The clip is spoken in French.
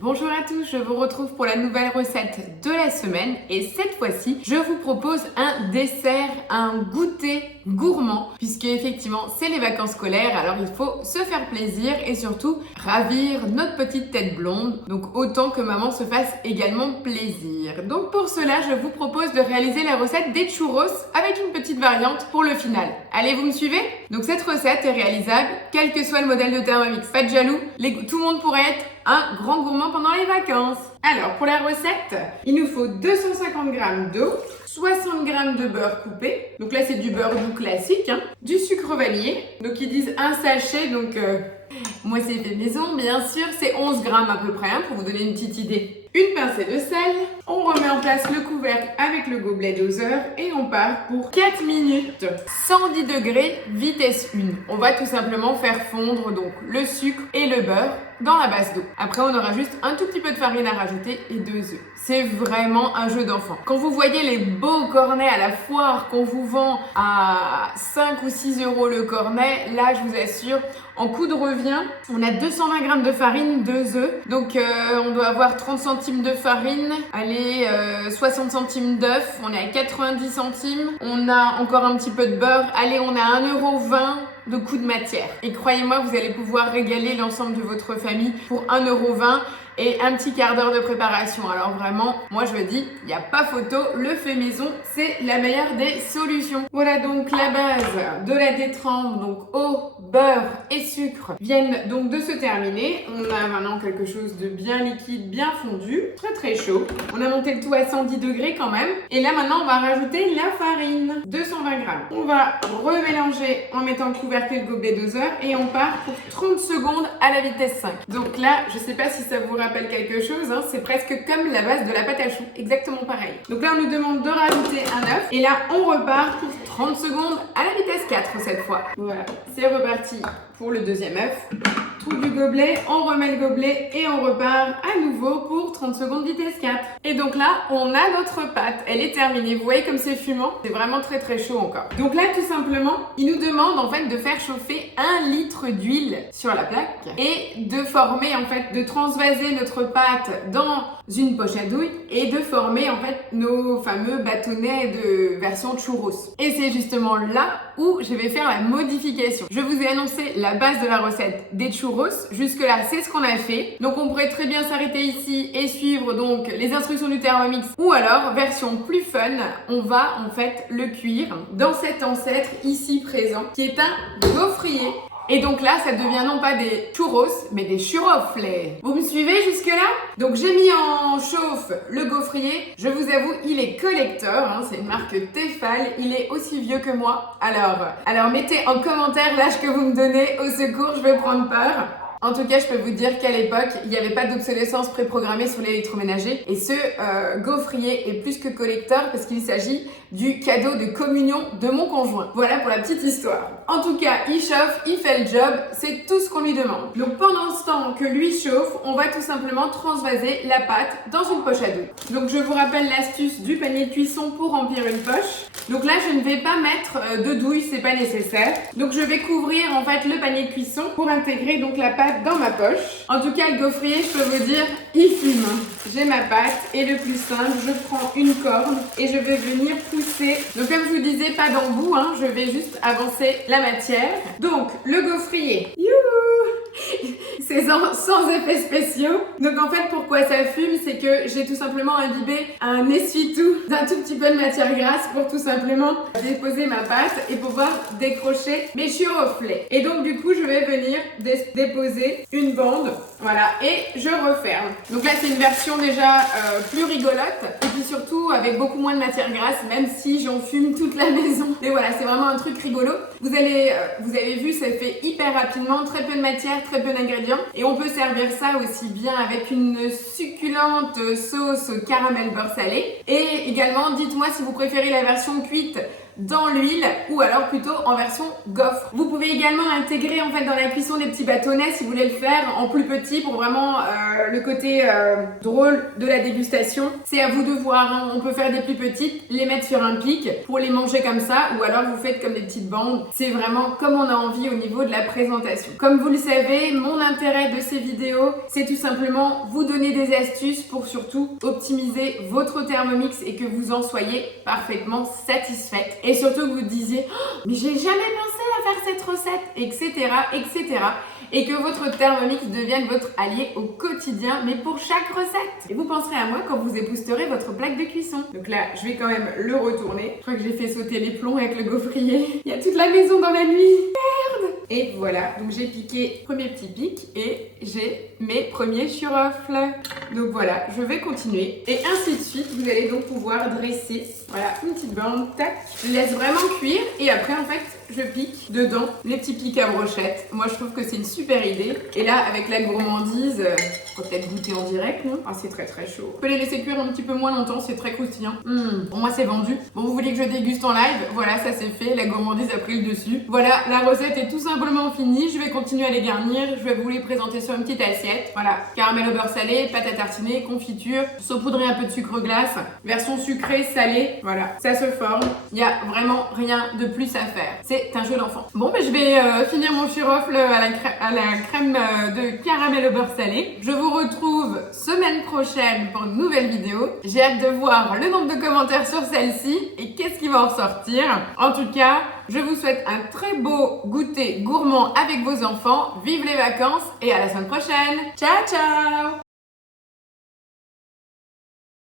Bonjour à tous, je vous retrouve pour la nouvelle recette de la semaine et cette fois-ci, je vous propose un dessert, un goûter gourmand puisque effectivement c'est les vacances scolaires, alors il faut se faire plaisir et surtout ravir notre petite tête blonde, donc autant que maman se fasse également plaisir. Donc pour cela, je vous propose de réaliser la recette des churros avec une petite variante pour le final. Allez, vous me suivez? Donc cette recette est réalisable quel que soit le modèle de Thermomix, pas de jaloux, tout le monde pourrait être un grand gourmand pendant les vacances. Alors pour la recette, il nous faut 250 g d'eau, 60 g de beurre coupé, donc là c'est du beurre doux classique, du sucre vanillé, donc ils disent un sachet, donc moi c'est fait maison bien sûr, c'est 11 g à peu près, pour vous donner une petite idée. Une pincée de sel, on remet en place le couvercle avec le gobelet doseur et on part pour 4 minutes, 110 degrés, vitesse 1. On va tout simplement faire fondre donc le sucre et le beurre dans la base d'eau. Après, on aura juste un tout petit peu de farine à rajouter et 2 œufs. C'est vraiment un jeu d'enfant. Quand vous voyez les beaux cornets à la foire qu'on vous vend à 5 ou 6 euros le cornet, là, je vous assure, en coût de revient, on a 220 g de farine, 2 œufs. Donc, on doit avoir 30 centimes de farine, allez, 60 centimes d'œufs, on est à 90 centimes. On a encore un petit peu de beurre, allez, on a 1,20 € de coût de matière. Et croyez-moi, vous allez pouvoir régaler l'ensemble de votre famille pour 1,20 € et un petit quart d'heure de préparation. Alors vraiment, moi je me dis, il n'y a pas photo, le fait maison, c'est la meilleure des solutions. Voilà donc la base de la détrempe, donc eau, beurre et sucre viennent donc de se terminer. On a maintenant quelque chose de bien liquide, bien fondu, très très chaud. On a monté le tout à 110 degrés quand même. Et là maintenant, on va rajouter la farine, 220 g. On va remélanger en mettant le couvercle et le gobelet doseur et on part pour 30 secondes à la vitesse 5. Donc là, je sais pas si ça vous rappelle quelque chose, c'est presque comme la base de la pâte à choux, exactement pareil. Donc là, on nous demande de rajouter un œuf et là, on repart pour 30 secondes à la vitesse 4 cette fois. Voilà, c'est reparti pour le deuxième œuf. Trou du gobelet, on remet le gobelet et on repart à nouveau pour 30 secondes vitesse 4. Et donc là, on a notre pâte, elle est terminée. Vous voyez comme c'est fumant? C'est vraiment très très chaud encore. Donc là, tout simplement, il nous demande en fait de faire chauffer 1 litre d'huile sur la plaque et de former en fait, de transvaser notre pâte dans une poche à douille et de former en fait nos fameux bâtonnets de version churros. Et c'est justement là où je vais faire la modification. Je vous ai annoncé la base de la recette des churros. Jusque là, c'est ce qu'on a fait. Donc on pourrait très bien s'arrêter ici et suivre donc les instructions du Thermomix. Ou alors, version plus fun, on va en fait le cuire dans cet ancêtre ici présent qui est un gaufrier. Et donc là, ça devient non pas des churros, mais des churrofles. Vous me suivez jusque-là? Donc j'ai mis en chauffe le gaufrier. Je vous avoue, il est collector, c'est une marque Tefal. Il est aussi vieux que moi. Alors mettez en commentaire l'âge que vous me donnez. Au secours, je vais prendre peur. En tout cas, je peux vous dire qu'à l'époque, il n'y avait pas d'obsolescence préprogrammée sur l'électroménager. Et ce gaufrier est plus que collector parce qu'il s'agit du cadeau de communion de mon conjoint. Voilà pour la petite histoire. En tout cas, il chauffe, il fait le job, c'est tout ce qu'on lui demande. Donc pendant ce temps que lui chauffe, on va tout simplement transvaser la pâte dans une poche à douille. Donc je vous rappelle l'astuce du panier de cuisson pour remplir une poche. Donc là, je ne vais pas mettre de douille, c'est pas nécessaire. Donc je vais couvrir en fait le panier de cuisson pour intégrer donc la pâte dans ma poche. En tout cas, le gaufrier, je peux vous dire, il fume. J'ai ma pâte et le plus simple, je prends une corde et je vais venir pousser. Donc comme je vous disais, pas d'embout, je vais juste avancer la matière. Donc le gaufrier, c'est sans effets spéciaux. Donc en fait, pourquoi ça fume, c'est que j'ai tout simplement imbibé un essuie-tout d'un tout petit peu de matière grasse pour tout simplement déposer ma pâte et pouvoir décrocher mes churrofles. Et donc du coup, je vais venir déposer une bande, voilà, et je referme. Donc là, c'est une version déjà plus rigolote et puis surtout avec beaucoup moins de matière grasse, même si j'en fume toute la maison. Mais voilà, c'est vraiment un truc rigolo. Vous avez vu, ça fait hyper rapidement, très peu de matière, très peu d'ingrédients. Et on peut servir ça aussi bien avec une succulente sauce caramel beurre salé. Et également, dites-moi si vous préférez la version cuite dans l'huile ou alors plutôt en version gaufre. Vous pouvez également intégrer en fait dans la cuisson des petits bâtonnets si vous voulez le faire en plus petit pour vraiment le côté drôle de la dégustation. C'est à vous de voir, hein. On peut faire des plus petites, les mettre sur un pic pour les manger comme ça ou alors vous faites comme des petites bandes. C'est vraiment comme on a envie au niveau de la présentation. Comme vous le savez, mon intérêt de ces vidéos, c'est tout simplement vous donner des astuces pour surtout optimiser votre Thermomix et que vous en soyez parfaitement satisfaite. Et surtout que vous disiez oh, mais j'ai jamais pensé à faire cette recette, etc., etc. Et que votre Thermomix devienne votre allié au quotidien, mais pour chaque recette. Et vous penserez à moi quand vous épousterez votre plaque de cuisson. Donc là, je vais quand même le retourner. Je crois que j'ai fait sauter les plombs avec le gaufrier. Il y a toute la maison dans la nuit. Merde! Et voilà, donc j'ai piqué premier petit pic et j'ai mes premiers churrofles. Donc voilà, je vais continuer. Et ainsi de suite, vous allez donc pouvoir dresser, voilà, une petite bande, tac. Je laisse vraiment cuire et après en fait, je pique dedans les petits pics à brochette. Moi, je trouve que c'est une super idée. Et là, avec la gourmandise, faut peut-être goûter en direct, non? Ah, c'est très très chaud. Je peux les laisser cuire un petit peu moins longtemps, c'est très croustillant. Pour moi, c'est vendu. Bon, vous voulez que je déguste en live? Voilà, ça c'est fait. La gourmandise a pris le dessus. Voilà, la recette est tout simplement finie. Je vais continuer à les garnir. Je vais vous les présenter sur une petite assiette. Voilà, caramel au beurre salé, pâte à tartiner, confiture, saupoudrer un peu de sucre glace, version sucrée, salée. Voilà, ça se forme. Il n'y a vraiment rien de plus à faire. C'est un jeu d'enfant. Bon, je vais finir mon churrofle à la crème de caramel au beurre salé. Je vous retrouve semaine prochaine pour une nouvelle vidéo. J'ai hâte de voir le nombre de commentaires sur celle-ci et qu'est-ce qui va en ressortir. En tout cas, je vous souhaite un très beau goûter gourmand avec vos enfants. Vive les vacances et à la semaine prochaine. Ciao, ciao!